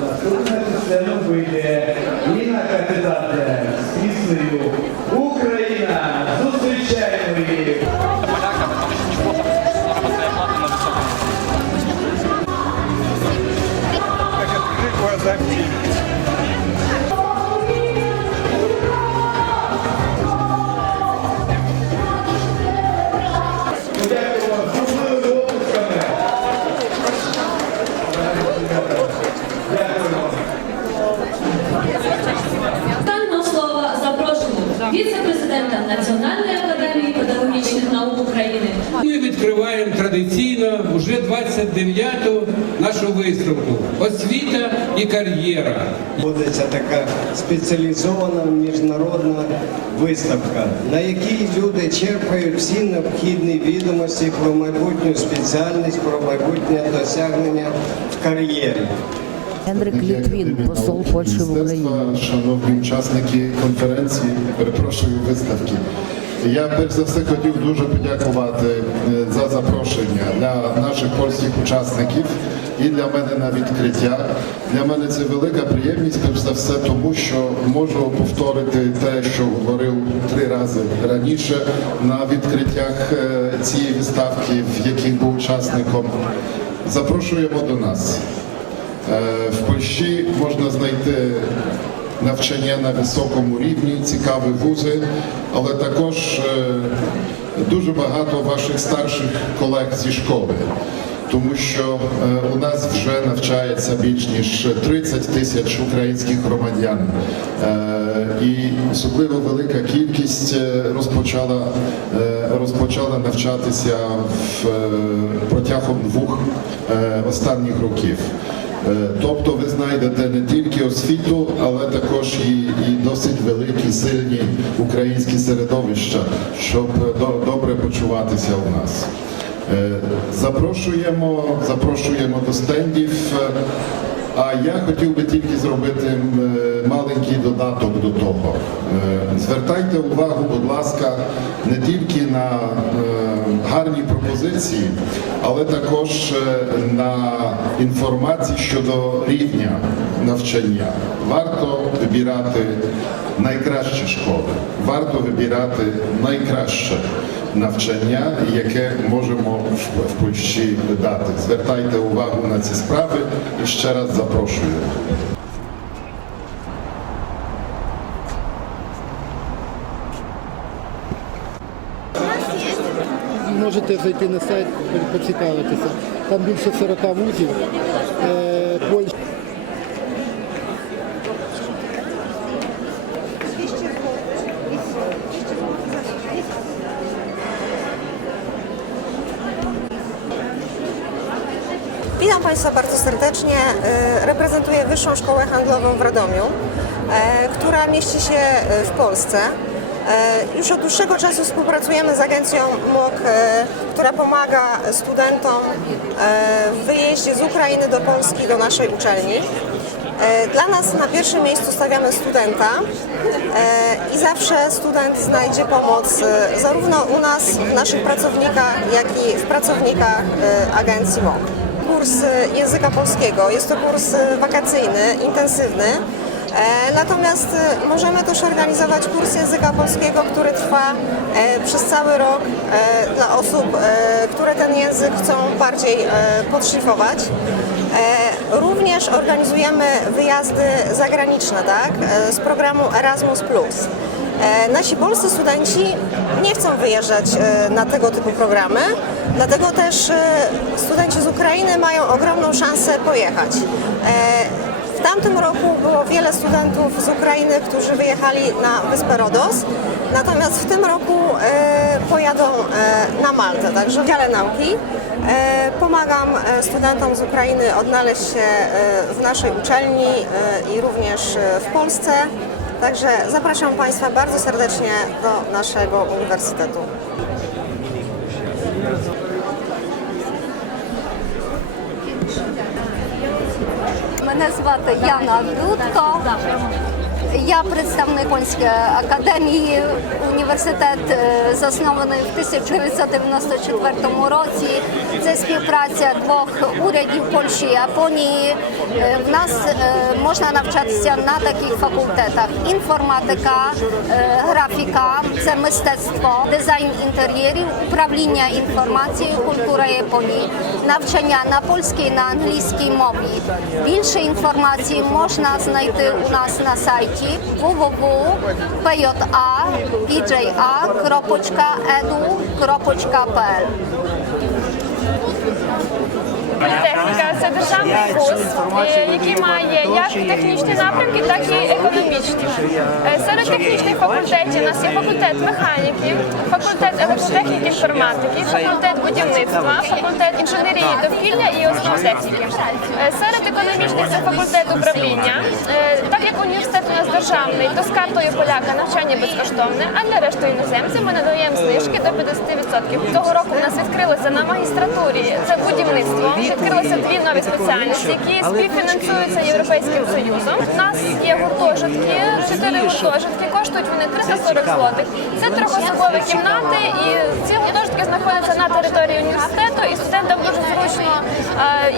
Наступне після вийде Ніна Капітан з піснею. Ми відкриваємо традиційно вже 29-ту нашу виставку Освіта і кар'єра. Будеться така спеціалізована міжнародна виставка, на якій люди черпають всі необхідні відомості про майбутню спеціальність, про майбутнє досягнення в кар'єрі. Генрик Літвін, посол Польщі в Україні. Шановні учасники конференції, перепрошую виставки. Я перш за все хотів дуже подякувати е, за запрошення для наших польських учасників і для мене на відкриття. Для мене це велика приємність, перш за все, тому що можу повторити те, що говорив три рази раніше на відкриттях е, цієї виставки, в яких був учасником. Запрошуємо до нас. Е, В Польщі можна знайти навчання на високому рівні, цікаві вузи, але також е, дуже багато ваших старших колег зі школи. Тому що е, у нас вже навчається більш ніж 30 тисяч українських громадян, Е, і особливо велика кількість розпочала, розпочала навчатися в, протягом двох останніх років. Е, Тобто ви знайдете не тільки освіту, але також і, і досить великі, сильні українські середовища, щоб до- добре почуватися у нас. Е, Запрошуємо, запрошуємо до стендів. А я хотів би тільки зробити е, маленький додаток до того. Е, Звертайте увагу, будь ласка, не тільки на е, гарні пропозиції, але також на інформацію щодо рівня навчання. Варто вибирати найкращі школи, варто вибирати найкраще навчання, яке можемо в- Польщі дати. Звертайте увагу на ці справи і ще раз запрошую. Можете зайти на сайт, поцікавитися. Там більше 40 вузів. Witam Państwa bardzo serdecznie. E, Reprezentuję Wyższą Szkołę Handlową w Radomiu, e, która mieści się e, w Polsce. Już od dłuższego czasu współpracujemy z agencją MOK, która pomaga studentom w wyjeździe z Ukrainy do Polski, do naszej uczelni. Dla nas na pierwszym miejscu stawiamy studenta i zawsze student znajdzie pomoc zarówno u nas, w naszych pracownikach, jak i w pracownikach agencji MOK kurs e, języka polskiego. Jest to kurs e, wakacyjny, intensywny. E, Natomiast możemy też organizować kurs języka polskiego, który trwa przez cały rok dla osób, które ten język chcą bardziej podszlifować. E, Również organizujemy wyjazdy zagraniczne tak, e, z programu Erasmus. E, Nasi polscy studenci nie chcą wyjeżdżać na tego typu programy, dlatego też studenci z Ukrainy mają ogromną szansę pojechać. W tamtym roku było wiele studentów z Ukrainy, którzy wyjechali na wyspę Rodos, natomiast w tym roku e, pojadą e, na Maltę, także w dziale nauki. E, Pomagam studentom z Ukrainy odnaleźć się w naszej uczelni i również w Polsce. Także zapraszam Państwa bardzo serdecznie do naszego uniwersytetu. Мене звати Яна Дудко. Я представник польської академії. Університет е, заснований в 1994 році. Це співпраця двох урядів Польщі і Японії. Е, В нас е, можна навчатися на таких факультетах: інформатика, графіка, це мистецтво, дизайн інтер'єрів, управління інформацією, культура Японії, навчання на польській на англійській мові. Більше інформації можна знайти у нас на сайті www.pja.edu.pl. Політехніка це державний вуз, е, який має як технічні напрямки, так і економічні. Е, Серед технічних факультетів у нас є факультет механіки, факультет електротехніки інформатики, факультет будівництва, факультет інженерії довкілля і основ техніки. Е, Серед економічних це факультет управління. Так як університет у нас державний, то з картою поляка навчання безкоштовне, а для решти іноземців ми надаємо знижки до 50%. Того року у нас відкрилося на магістратурі це будівництво. Відкрилося дві нові спеціальності, які співфінансуються Європейським Союзом. У нас є гуртожитки, чотири гуртожитки, коштують вони 340 злотих. Це трьохособові кімнати, і ці гуртожитки знаходяться на території університету, і студентам дуже зручно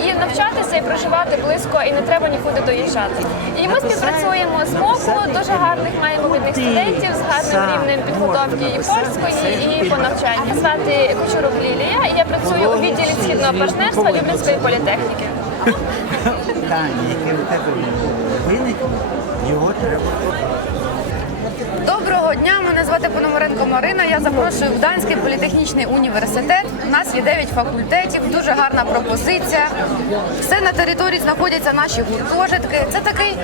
і навчатися, і проживати близько, і не треба нікуди доїжджати. І ми співпрацюємо з МОКу, дуже гарних маємо видних студентів з гарним рівнем підготовки і польської, і по навчанню. Звати Кучурук Лілія, і я працюю у відділі східного партнерства Люблінської політехніки. питання, яке у тебе виникло, його треба Доброго дня, мене звати Пономаренко Марина. Я запрошую в Гданський політехнічний університет. У нас є 9 факультетів, дуже гарна пропозиція. Все на території знаходяться наші гуртожитки. Це такий,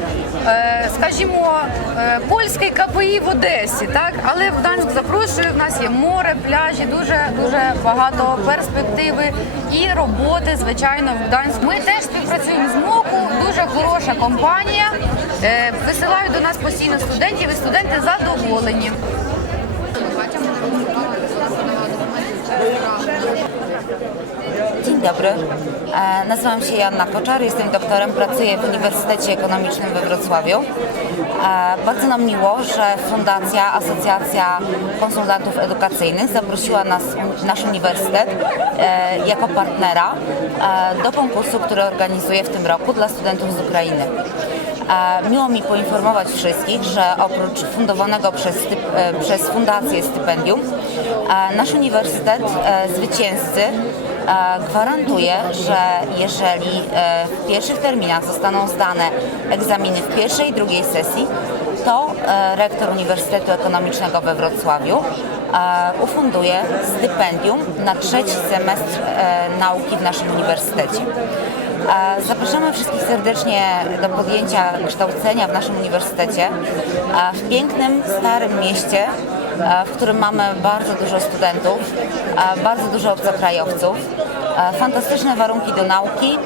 е, скажімо, е, польський КПІ в Одесі, так? Але в Гданськ запрошую. В нас є море, пляжі, дуже дуже багато перспективи і роботи, звичайно, в Гданську. Ми теж співпрацюємо з МОКу, дуже хороша компанія. Е, Висилають до нас постійно студентів, і студенти задоволені. Dzień dobry. E, Nazywam się Joanna Koczar, jestem doktorem, pracuję w Uniwersytecie Ekonomicznym we Wrocławiu. E, Bardzo nam miło, że Fundacja Asocjacja Konsultantów Edukacyjnych zaprosiła nas, nasz uniwersytet e, jako partnera e, do konkursu, który organizuje w tym roku dla studentów z Ukrainy. Miło mi poinformować wszystkich, że oprócz fundowanego przez, e, przez Fundację stypendium, nasz uniwersytet e, zwycięzcy e, gwarantuje, że jeżeli w pierwszych terminach zostaną zdane egzaminy w pierwszej i drugiej sesji, to rektor Uniwersytetu Ekonomicznego we Wrocławiu ufunduje stypendium na trzeci semestr nauki w naszym uniwersytecie. Zapraszamy wszystkich serdecznie do podjęcia kształcenia w naszym uniwersytecie w pięknym, starym mieście, w którym mamy bardzo dużo studentów, bardzo dużo obcokrajowców, fantastyczne warunki do nauki,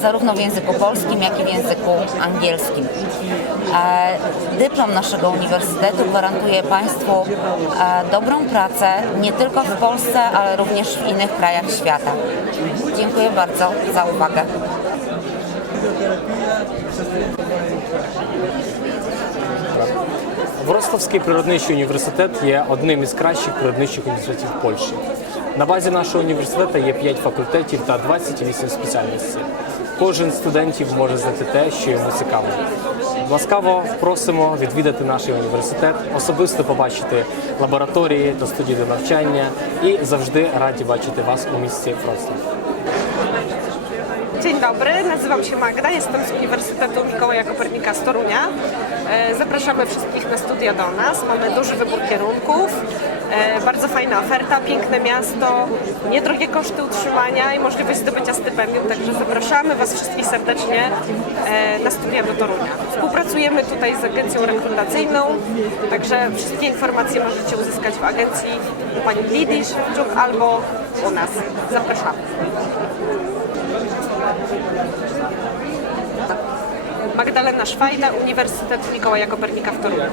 zarówno w języku polskim, jak i w języku angielskim. E, Dyplom naszego uniwersytetu gwarantuje Państwu e, dobrą pracę nie tylko w Polsce, ale również w innych krajach świata. Dziękuję bardzo za uwagę. Вроцлавський природничий університет є одним із кращих природничих університетів Польщі. На базі нашого університету є 5 факультетів та 28 спеціальностей. Кожен студентів може знайти те, що йому цікаво. Ласкаво просимо відвідати наш університет, особисто побачити лабораторії та студії до навчання і завжди раді бачити вас у місті Вроцлав. Dzień dobry, nazywam się Magda, jestem z Uniwersytetu Mikołaja Kopernika z Torunia. E, Zapraszamy wszystkich na studia do nas. Mamy duży wybór kierunków, bardzo fajna oferta, piękne miasto, niedrogie koszty utrzymania i możliwość zdobycia stypendium, także zapraszamy Was wszystkich serdecznie e, na studia do Torunia. Współpracujemy tutaj z agencją rekrutacyjną, także wszystkie informacje możecie uzyskać w agencji Pani Szewczuk albo u nas. Zapraszamy. Magdalena Szwajda, Uniwersytet Mikołaja Kopernika w Toruniu.